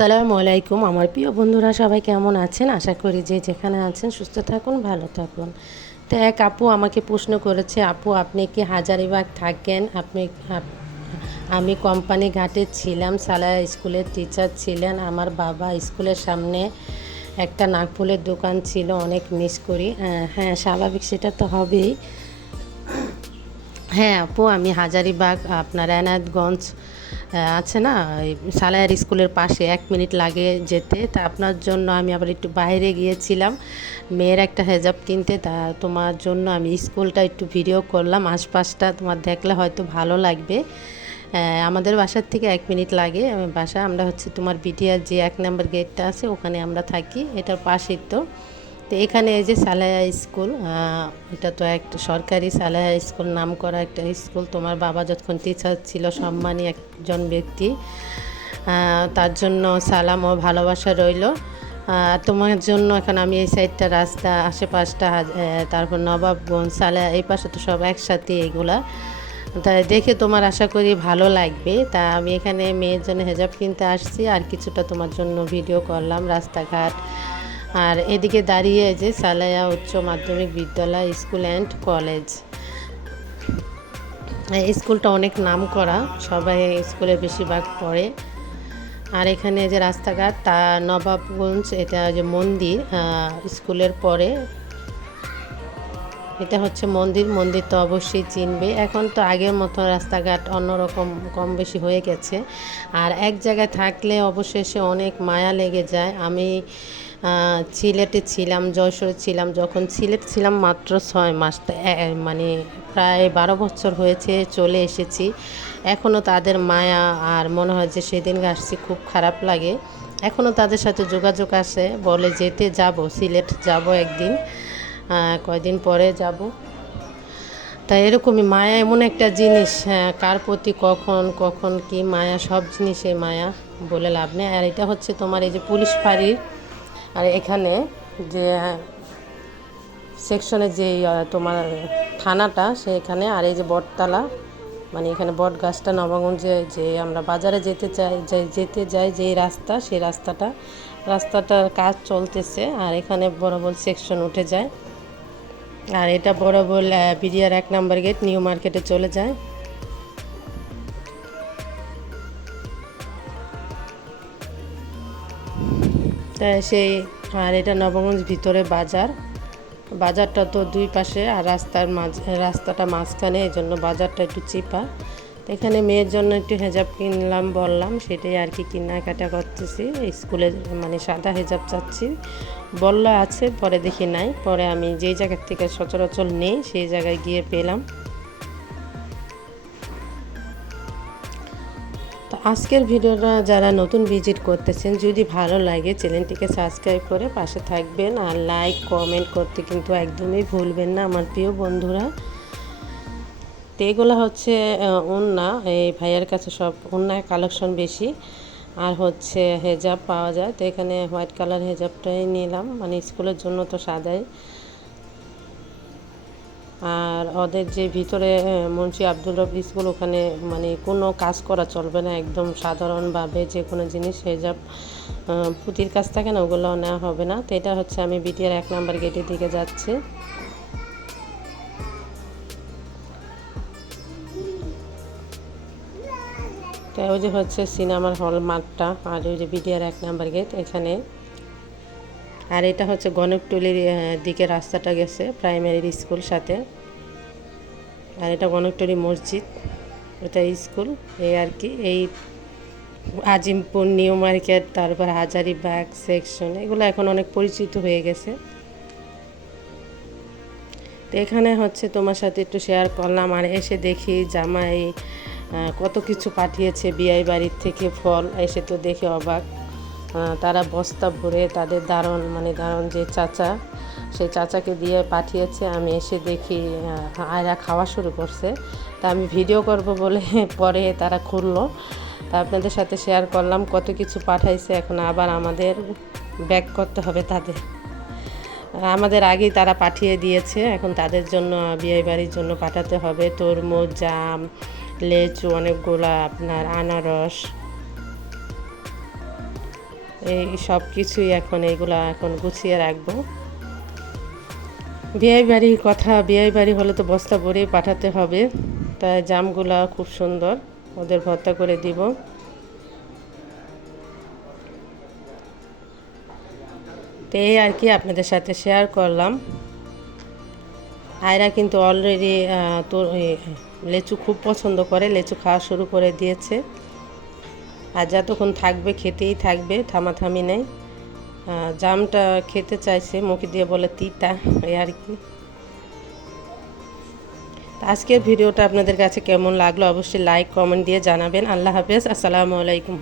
আসসালামু আলাইকুম। আমার প্রিয় বন্ধুরা, সবাই কেমন আছেন? আশা করি যে যেখানে আছেন, সুস্থ থাকুন, ভালো থাকুন। তো এক আপু আমাকে প্রশ্ন করেছে, আপু, আপনি কি হাজারিবাগ থাকেন? আপনি আমি কোম্পানি ঘাটে ছিলাম সালা স্কুলের টিচার ছিলেন। আমার বাবা স্কুলের সামনে একটা নাগপুলের দোকান ছিল, অনেক মিস করি। হ্যাঁ স্বাভাবিক সেটা তো হবেই। হ্যাঁ আপু, আমি হাজারিবাগ, আপনার এনায়তগঞ্জ আছে না? সালায়ার স্কুলের পাশে এক মিনিট লাগে যেতে। তা আপনার জন্য আমি আবার একটু বাইরে গিয়েছিলাম। মেয়ের একটা হেজাব কিনতে, তা তোমার জন্য আমি স্কুলটা একটু ভিডিও করলাম। আশপাশটা তোমার দেখলে হয়তো ভালো লাগবে। আমাদের বাসার থেকে এক মিনিট লাগে। বাসা আমরা হচ্ছে তোমার বিটিআর যে এক নম্বর গেটটা আছে, ওখানে আমরা থাকি। এটার পাশেই তো। তো এখানে এই যে সালায়া স্কুল এটা তো একটা সরকারি সালায়া স্কুল, নাম করা একটা স্কুল। তোমার বাবা যখন টিচার ছিল, সম্মানী একজন ব্যক্তি। তার জন্য সালাম ও ভালোবাসা রইল। তোমার জন্য এখন আমি এই সাইডটা, রাস্তা, আশেপাশটা তারপর নবাবগঞ্জ সালায়া এই পাশে তো সব একসাথে এগুলা। তাই দেখে তোমার আশা করি ভালো লাগবে। তা আমি এখানে মেয়ের জন্য হেজাব কিনতে আসছি। আর কিছুটা তোমার জন্য ভিডিও করলাম, রাস্তাঘাট। আর এদিকে দাঁড়িয়ে যে সালায়া উচ্চ মাধ্যমিক বিদ্যালয়, স্কুল অ্যান্ড কলেজ স্কুলটা অনেক নাম করা, সবাই স্কুলে বেশিরভাগ পড়ে। আর এখানে যে রাস্তাঘাট, তা নবাবগঞ্জ, এটা যে মন্দির স্কুলের পরে। এটা হচ্ছে মন্দির মন্দির তো অবশ্যই চিনবে। এখন তো আগের মতো রাস্তাঘাট অন্যরকম কম বেশি হয়ে গেছে। আর এক জায়গায় থাকলে অবশেষে অনেক মায়া লেগে যায়। আমি সিলেটে ছিলাম যশোরে ছিলাম। যখন সিলেট ছিলাম মাত্র ছয় মাস মানে প্রায় বারো বছর হয়েছে চলে এসেছি। এখনও তাদের মায়া আর মনে হয় যে সেদিন আসছি খুব খারাপ লাগে। এখনও তাদের সাথে যোগাযোগ আসে বলে যেতে যাব সিলেট যাব একদিন কয়দিন পরে যাব। তা এরকমই মায়া এমন একটা জিনিস হ্যাঁ, কার প্রতি কখন কখন কি মায়া সব জিনিসে মায়া বলে লাভ নেই। আর এটা হচ্ছে তোমার এই যে পুলিশ ফাঁড়ির আর এখানে যে সেকশনে যে তোমার থানাটা, সেখানে আর এই যে বটতলা মানে এখানে বট গাছটা নবাগঞ্জে যে আমরা বাজারে যেতে চাই, যে, যেতে যাই যেই রাস্তা সেই রাস্তাটা, রাস্তাটার কাজ চলতেছে। আর এখানে বড় বড় সেকশন উঠে যায়। আর এটা বড় বল বিডিআর এক নাম্বার গেট নিউ মার্কেটে চলে যায়। সেই, আর এটা নবগঞ্জ ভিতরে বাজার। বাজারটা তো দুই পাশে, আর রাস্তার মাঝ, রাস্তাটা মাঝখানে, এই জন্য বাজারটা একটু চিপা। এখানে মেয়ের জন্য একটু হেজাব কিনলাম, বললাম, সেটাই আর কি কেনাকাটা করতেছি। স্কুলে মানে সাদা হেজাব চাচ্ছি। বলল, আছে, পরে দেখি নাই। পরে আমি যেই জায়গার থেকে সচরাচর নেই, সেই জায়গায় গিয়ে পেলাম। আজকের ভিডিওটা যারা নতুন ভিজিট করতেছেন, যদি ভালো লাগে চ্যানেলটিকে সাবস্ক্রাইব করে পাশে থাকবেন আর লাইক, কমেন্ট করতে কিন্তু একদমই ভুলবেন না আমার প্রিয় বন্ধুরা। তো এগুলো হচ্ছে ওড়না। এই ভাইয়ের কাছে সব ওড়নায় কালেকশন বেশি। আর হচ্ছে হেজাব পাওয়া যায়। তো এখানে হোয়াইট কালার হেজাবটাই নিলাম। মানে স্কুলের জন্য তো সাদাই। আর ওদের যে ভিতরে মুন্সি আব্দুল রব স্কুল, ওখানে মানে কোনো কাজ করা চলবে না, একদম সাধারণভাবে যে কোনো জিনিস, হেজাব যা পুঁতির কাজ থাকে না, ওগুলো নেওয়া হবে না। তো এটা হচ্ছে আমি বিটিআর এক নাম্বার গেটের দিকে যাচ্ছি। তো ওই যে হচ্ছে সিনেমার হল মাঠটা, আর ওই যে বিডিআর এক নাম্বার গেট, এখানে আর এটা হচ্ছে গণকটুলির দিকে রাস্তাটা গেছে প্রাইমারি স্কুল সাথে। আর এটা গণকটুলি মসজিদ, এটা স্কুল এই আর কি। এই আজিমপুর, নিউ মার্কেট, তারপর হাজারিবাগ সেকশন এগুলো এখন অনেক পরিচিত হয়ে গেছে। তো এখানে হচ্ছে তোমার সাথে একটু শেয়ার করলাম আর এসে দেখি জামাই কত কিছু পাঠিয়েছে বিয়াই বাড়ির থেকে ফল, এসে তো দেখে অবাক। তারা বস্তা ভরে তাদের দারণ মানে দারণ যে চাচা, সেই চাচাকে দিয়ে পাঠিয়েছে। আমি এসে দেখি আয়রা খাওয়া শুরু করছে। তা আমি ভিডিও করব বলে পরে তারা খুললো। তা আপনাদের সাথে শেয়ার করলাম, কত কিছু পাঠাইছে। এখন আবার আমাদের ব্যাক করতে হবে তাদের। আমাদের আগেই তারা পাঠিয়ে দিয়েছে। এখন তাদের জন্য, বিয়ে বাড়ির জন্য পাঠাতে হবে। তরমুজ, জাম, লেচু, অনেকগুলা আপনার আনারস এই সব কিছুই এখন এইগুলা এখন গুছিয়ে রাখব। বিয়ে বাড়ির কথা বিয়ে বাড়ি হলে তো বস্তা ভরেই পাঠাতে হবে। তাই জামগুলা খুব সুন্দর, ওদের ভর্তা করে দিব। তো এই আর কি আপনাদের সাথে শেয়ার করলাম। আয়রা কিন্তু অলরেডি তো লেচু খুব পছন্দ করে, লেচু খাওয়া শুরু করে দিয়েছে। আর যতক্ষণ থাকবে খেতেই থাকবে, থামাথামি নেই। জামটা খেতে চাইছে, মুখে দিয়ে বলে তিতা, এই আর কি। আজকের ভিডিওটা আপনাদের কাছে কেমন লাগল অবশ্যই লাইক কমেন্ট দিয়ে জানাবেন। আল্লাহ হাফেজ, আসসালামু আলাইকুম।